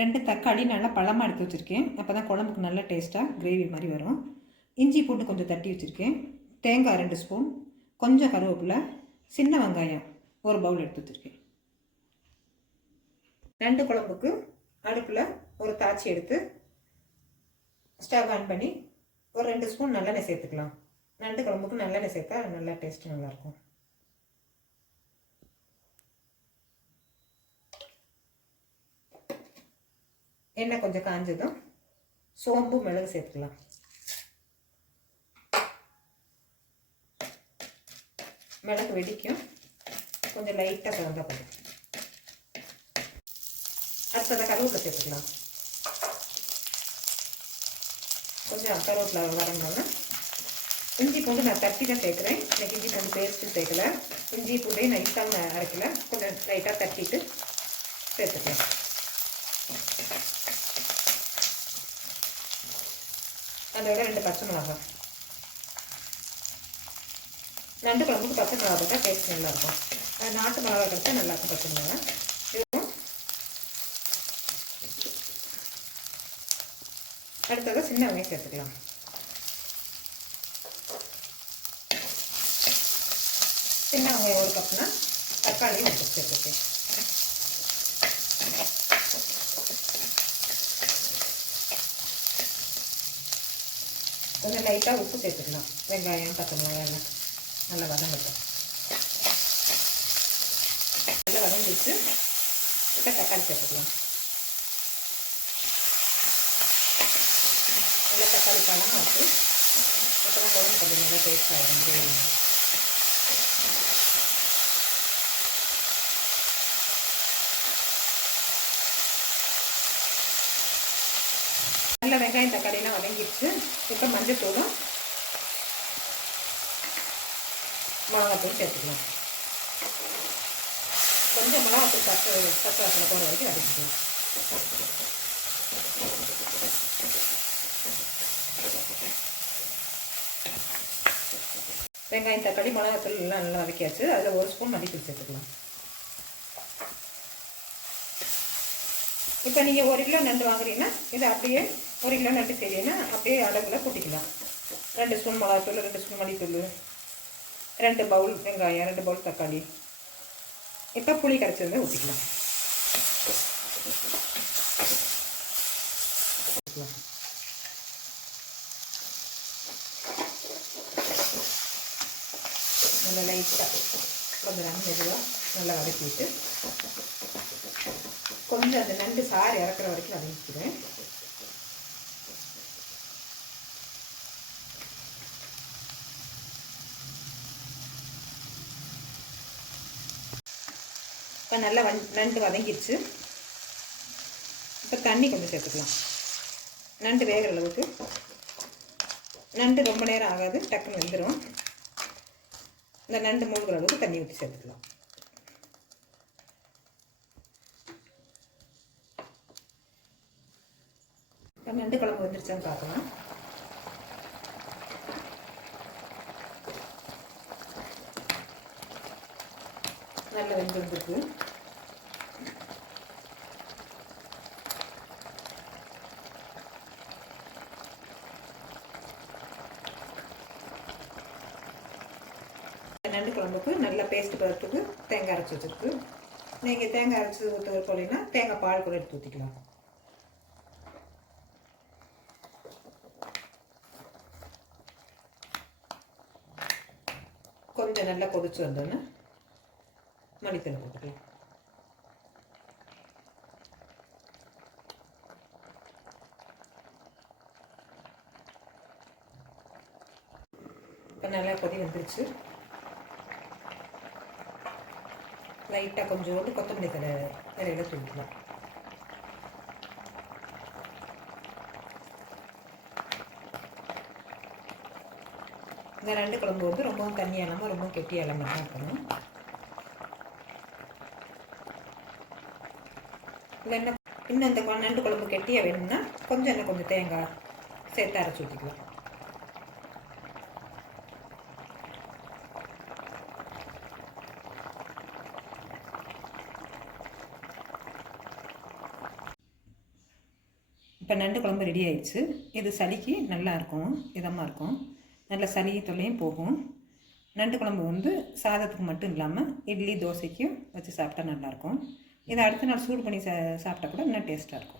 2 தக்காளி நல்லா பழமாக எடுத்து வச்சுருக்கேன். அப்போ தான் குழம்புக்கு நல்ல டேஸ்ட்டாக கிரேவி மாதிரி வரும். இஞ்சி பூண்டு கொஞ்சம் தட்டி வச்சுருக்கேன். தேங்காய் 2 ஸ்பூன், கொஞ்சம் கருவேப்பிலை, சின்ன வெங்காயம் 1 பவுல் எடுத்து வச்சுருக்கேன். 2 குழம்புக்கு அடுப்பில் ஒரு தாச்சி எடுத்து ஸ்டவ் ஆன் பண்ணி ஒரு 2 ஸ்பூன் நல்லெண்ணெய் சேர்த்துக்கலாம். 2 குழம்புக்கு நல்லெண்ணெய் சேர்த்தா நல்லா டேஸ்ட்டு நல்லாயிருக்கும். எண்ணெய் கொஞ்சம் காஞ்சதும் சோம்பு மிளகு சேர்த்துக்கலாம். மிளகு வெடிக்கும், கொஞ்சம் லைட்டாக சிவந்தா போதும். அடுத்ததாக கருவேப்பிலை சேர்த்துக்கலாம். கொஞ்சம் கருவேப்பிலை வரணும்னா இஞ்சி பூண்டு நான் தட்டி தான் சேர்க்குறேன். எனக்கு இஞ்சி பூண்டு பேஸ்ட்டு சேர்க்கல. இஞ்சி பூண்டையும் நான் இஷ்டம் அரைக்கல, கொஞ்சம் லைட்டாக தட்டிட்டு சேர்த்துக்கலாம். அதோட 2 பச்சை மிளகாய். 2 குழம்புக்கு பச்சை மிளகா போட்டால் டேஸ்ட் நல்லாயிருக்கும். நாட்டு மிளகா கிடைச்சா நல்லாயிருக்கும் பச்சை மிளகா. அடுத்தது சின்ன வெங்காயம் சேர்த்துக்கலாம். சின்ன வெங்காயம் 1 கப்னா தக்காளி சேர்த்துக்கேன். கொஞ்சம் லைட்டாக உப்பு சேர்த்துக்கலாம். வெங்காயம் பச்சை மிளகாய் எல்லாம் நல்லா வதங்கட்டும். நல்லா வதங்கிட்டு இப்போ தக்காளி சேர்த்துக்கலாம். நல்லா தக்காளி பழம் ஆச்சு. இப்போ தான் குழம்பு கொஞ்சம் நல்லா டேஸ்ட்டாக வரும். நல்லா வெங்காயம் தக்காளிலாம் வதங்கிடுச்சு. இப்போ மஞ்சள் தூளும் மிளகாத்தூள் சேர்த்துக்கலாம். கொஞ்சம் மிளகாத்தூள் பச்சை வாசனை போகிற வரைக்கும் வதக்கிக்கலாம். வெங்காயம் தக்காளி மிளகாத்தூள் எல்லாம் நல்லா வதக்கியாச்சு. அதில் 1 ஸ்பூன் மல்லித்தூள் சேர்த்துக்கலாம். இப்போ நீங்கள் 1 கிலோ நண்டு வாங்குறீங்கன்னா இதை அப்படியே 1 கிலோ நண்டு செய்யணும்னா அப்படியே அளவில் கூட்டிக்கலாம். 2 ஸ்பூன் மிளகாத்தூள், 2 ஸ்பூன் மல்லித்தூள், 2 பவுல் வெங்காயம், 2 பவுல் தக்காளி. இப்போ புளி கரைச்சி ஊற்றிக்கலாம். நல்லா லைட்டாக கொஞ்சம் நேரம் மெதுவாக நல்லா வதக்கிட்டு கொஞ்சம் அந்த நண்டு சாறு இறக்குற வரைக்கும் வதக்கிக்கிறேன். இப்போ நல்லா நண்டு வதங்கிடுச்சு. இப்போ தண்ணி கொஞ்சம் சேர்த்துக்கலாம். நண்டு வேகிற அளவுக்கு. நண்டு ரொம்ப நேரம் ஆகாது, டக்குன்னு வெந்துடும். இந்த நண்டு மூழ்கிற அளவுக்கு தண்ணி ஊற்றி சேர்த்துக்கலாம். நண்டு குழம்பு வந்துருச்சான்னு பார்க்கலாம். நல்ல வெந்து வந்துருக்கு. நண்டு குழம்புக்கு நல்ல பேஸ்ட் பதத்துக்கு தேங்காய் அரைச்சி வச்சுருக்கு. நீங்கள் தேங்காய் அரைச்சி ஊற்ற போலீங்கன்னா தேங்காய் பால் கூட எடுத்து ஊற்றிக்கலாம். கொஞ்சம் நல்லா கொதிச்சு வந்தோன்னு மல்லித்தூள் போட்டுக்கலாம். இப்போ நல்லா கொதி வந்துருச்சு. லைட்டாக கொஞ்சோண்டு கொத்தமல்லி இலையில தூக்கிக்கலாம். இந்த நண்டு குழம்பு வந்து ரொம்பவும் தண்ணியாக இல்லாமல் ரொம்ப கெட்டியாக இல்லாமல் தான் இருக்கணும். இல்லை இன்னும் இந்த நண்டு குழம்பு கெட்டியாக வேணும்னா கொஞ்சம் தேங்காய் சேர்த்து அரைச்சி ஊற்றிக்கலாம். இப்போ நண்டு குழம்பு ரெடி ஆயிடுச்சு. இது சளிக்கு நல்லாயிருக்கும், இதமாக இருக்கும், நல்ல சளி தொல்லையும் போகும். நண்டு குழம்பு வந்து சாதத்துக்கு மட்டும் இல்லாமல் இட்லி தோசைக்கும் வச்சு சாப்பிட்டா நல்லாயிருக்கும். இதை அடுத்த நாள் சூடு பண்ணி சாப்பிட்டா கூட இன்னும் டேஸ்ட்டாக இருக்கும்.